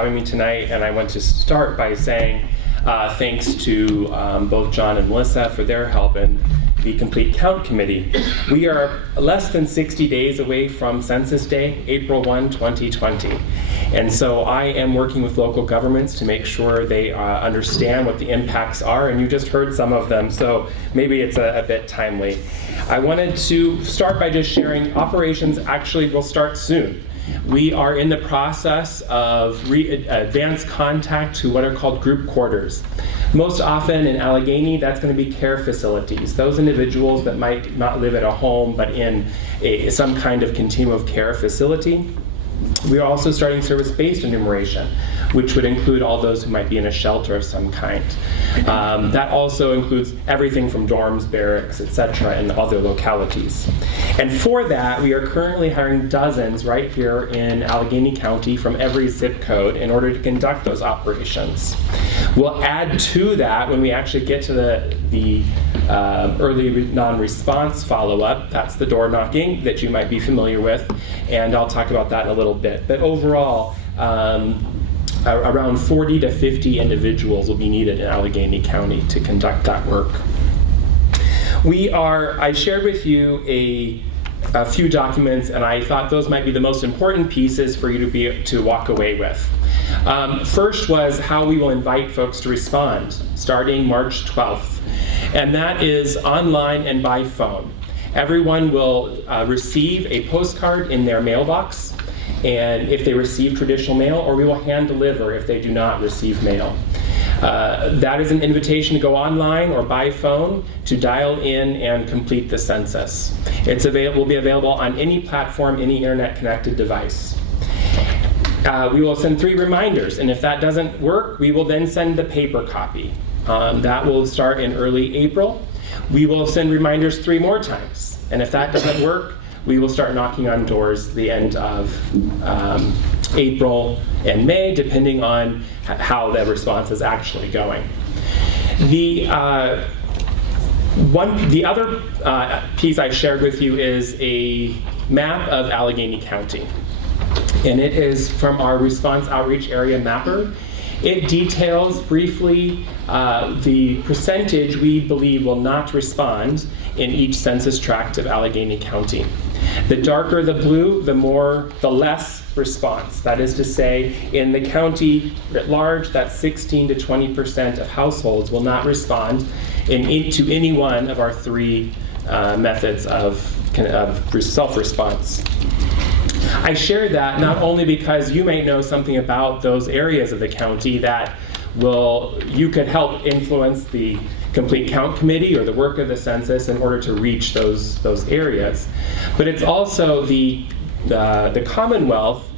having me tonight, and I want to start by saying thanks to both John and Melissa for their help in the Complete Count Committee. We are less than 60 days away from Census Day, April 1, 2020. And so I am working with local governments to make sure they understand what the impacts are, and you just heard some of them, so maybe it's a bit timely. I wanted to start by just sharing operations actually will start soon. We are in the process of advanced contact to what are called group quarters. Most often in Allegheny, that's going to be care facilities. Those individuals that might not live at a home, but in some kind of continuum of care facility. We are also starting service-based enumeration, which would include all those who might be in a shelter of some kind. That also includes everything from dorms, barracks, etc., and other localities. And for that, we are currently hiring dozens right here in Allegheny County from every zip code in order to conduct those operations. We'll add to that when we actually get to the early non-response follow-up. That's the door knocking that you might be familiar with, and I'll talk about that in a little bit. But overall, around 40 to 50 individuals will be needed in Allegheny County to conduct that work. I shared with you a few documents, and I thought those might be the most important pieces for you to walk away with. First was how we will invite folks to respond starting March 12th, and that is online and by phone. Everyone will receive a postcard in their mailbox, and if they receive traditional mail, or we will hand deliver if they do not receive mail. That is an invitation to go online or by phone to dial in and complete the census. Will be available on any platform, any internet-connected device. We will send 3 reminders, and if that doesn't work, we will then send the paper copy. That will start in early April. We will send reminders 3 more times, and if that doesn't work, we will start knocking on doors the end of April and May, depending on how the response is actually going. The other piece I shared with you is a map of Allegheny County, and it is from our Response Outreach Area Mapper. It details briefly the percentage we believe will not respond in each census tract of Allegheny County. The darker the blue, the less response. That is to say, in the county at large, that's 16 to 20% of households will not respond to any one of our 3 methods of self-response. I share that not only because you may know something about those areas of the county that you could help influence the Complete Count Committee or the work of the census in order to reach those areas. But it's also the Commonwealth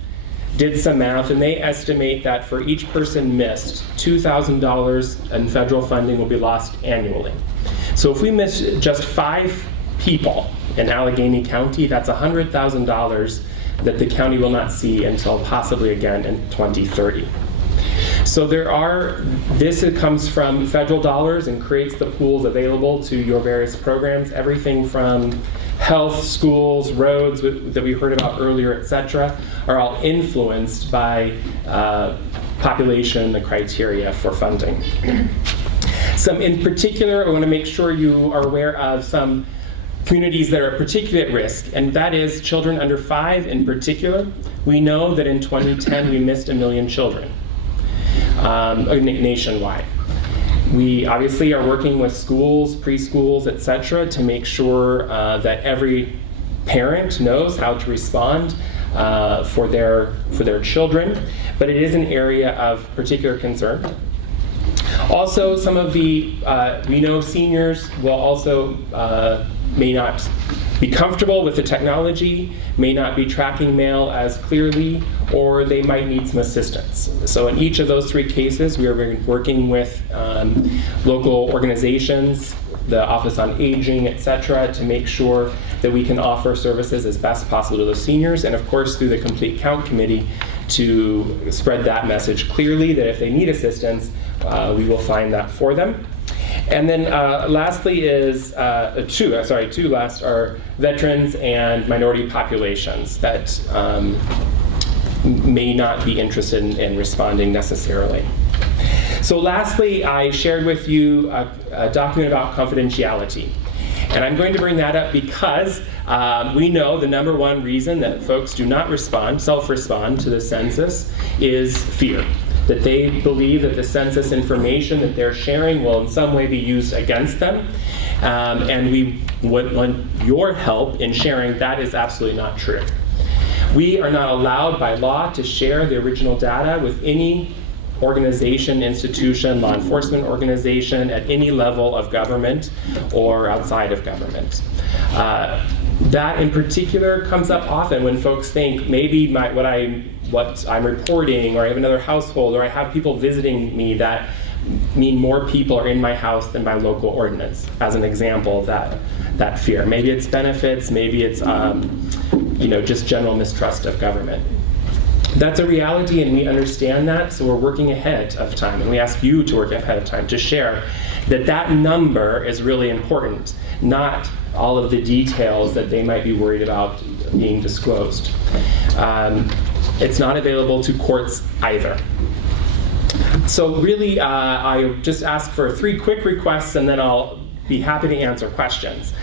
did some math, and they estimate that for each person missed, $2,000 in federal funding will be lost annually. So if we miss just 5 people in Allegheny County, that's $100,000 that the county will not see until possibly again in 2030. So this comes from federal dollars and creates the pools available to your various programs, everything from health, schools, roads that we heard about earlier, etc., are all influenced by population, the criteria for funding. In particular, I want to make sure you are aware of some communities that are particularly at risk, and that is children under 5 in particular. We know that in 2010 we missed 1 million children nationwide. We obviously are working with schools, preschools, etc., to make sure that every parent knows how to respond for their children, but it is an area of particular concern. Also, some of we know seniors will also may not be comfortable with the technology, may not be tracking mail as clearly, or they might need some assistance. So in each of those 3 cases, we are working with local organizations, the Office on Aging, etc., to make sure that we can offer services as best possible to those seniors, and of course through the Complete Count Committee to spread that message clearly that if they need assistance, we will find that for them. And then lastly is, two last are veterans and minority populations that may not be interested in responding necessarily. So lastly, I shared with you a document about confidentiality. And I'm going to bring that up because we know the number one reason that folks do not self-respond to the census is fear. That they believe that the census information that they're sharing will in some way be used against them. And we would want your help in sharing that is absolutely not true. We are not allowed by law to share the original data with any organization, institution, law enforcement organization at any level of government or outside of government. That in particular comes up often when folks think maybe what I'm reporting, or I have another household, or I have people visiting me that mean more people are in my house than my local ordinance, as an example of that fear. Maybe it's benefits, maybe it's just general mistrust of government. That's a reality, and we understand that, so we're working ahead of time, and we ask you to work ahead of time to share that number is really important, not all of the details that they might be worried about being disclosed. It's not available to courts either. So really, I just ask for 3 quick requests, and then I'll be happy to answer questions.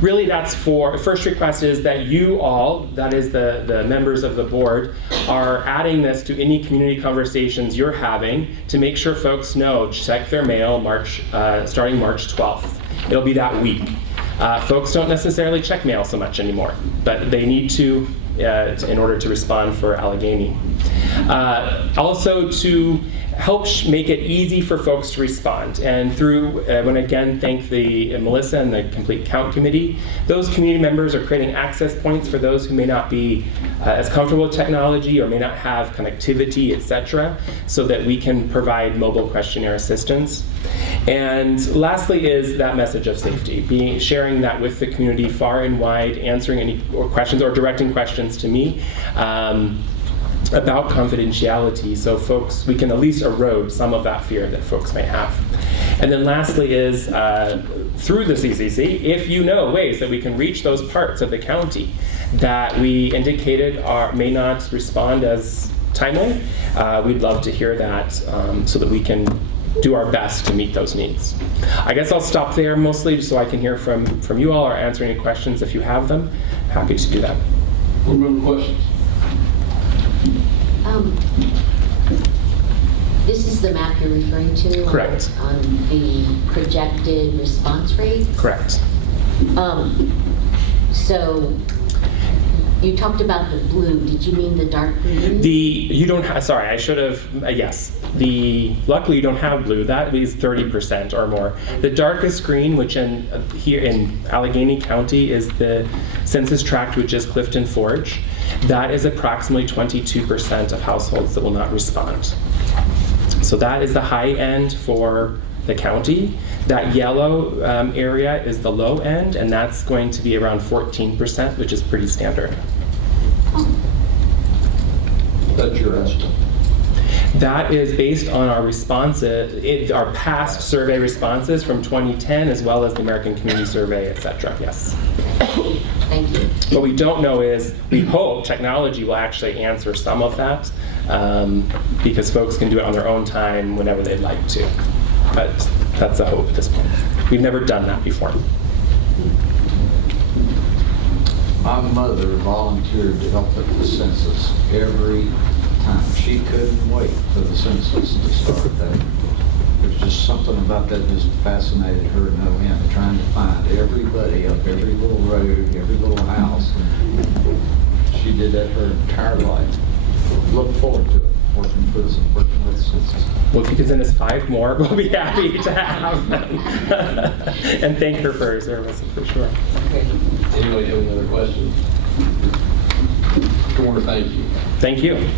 Really, that's for, first request is that you all, that is the members of the board, are adding this to any community conversations you're having to make sure folks know, check their mail starting March 12th. It'll be that week. Folks don't necessarily check mail so much anymore, but they need to in order to respond for Allegheny. Also to help make it easy for folks to respond. And through, I want to again thank Melissa and the Complete Count Committee. Those community members are creating access points for those who may not be as comfortable with technology or may not have connectivity, etc., so that we can provide mobile questionnaire assistance. And lastly is that message of safety, sharing that with the community far and wide, answering any questions or directing questions to me about confidentiality, so folks, we can at least erode some of that fear that folks may have. And then lastly is through the CCC, if you know ways that we can reach those parts of the county that we indicated may not respond as timely, we'd love to hear that so that we can do our best to meet those needs. I guess I'll stop there mostly so I can hear from you all or answer any questions if you have them. Happy to do that. Board member questions? This is the map you're referring to? Correct. On the projected response rates? Correct. So you talked about the blue. Did you mean the dark blue? Sorry, I should have, yes. Luckily you don't have blue. That is 30% or more. The darkest green, which here in Allegheny County is the census tract, which is Clifton Forge. That is approximately 22% of households that will not respond. So that is the high end for the county. That yellow area is the low end, and that's going to be around 14%, which is pretty standard. That's your estimate. That is based on our responses, our past survey responses from 2010, as well as the American Community Survey, etc. Yes. Thank you. What we don't know is, we hope technology will actually answer some of that, because folks can do it on their own time whenever they'd like to. But that's the hope at this point. We've never done that before. My mother volunteered to help at the census every time. She couldn't wait for the census to start. There's just something about that just fascinated her no end, trying to find everybody up every little road, every little house. And she did that her entire life. Look forward to it, working with the census. Well, if you could send us 5 more, we'll be happy to have them. And thank her for her service, for sure. Okay. Anybody have any other questions? Mr. Warner, thank you. Thank you.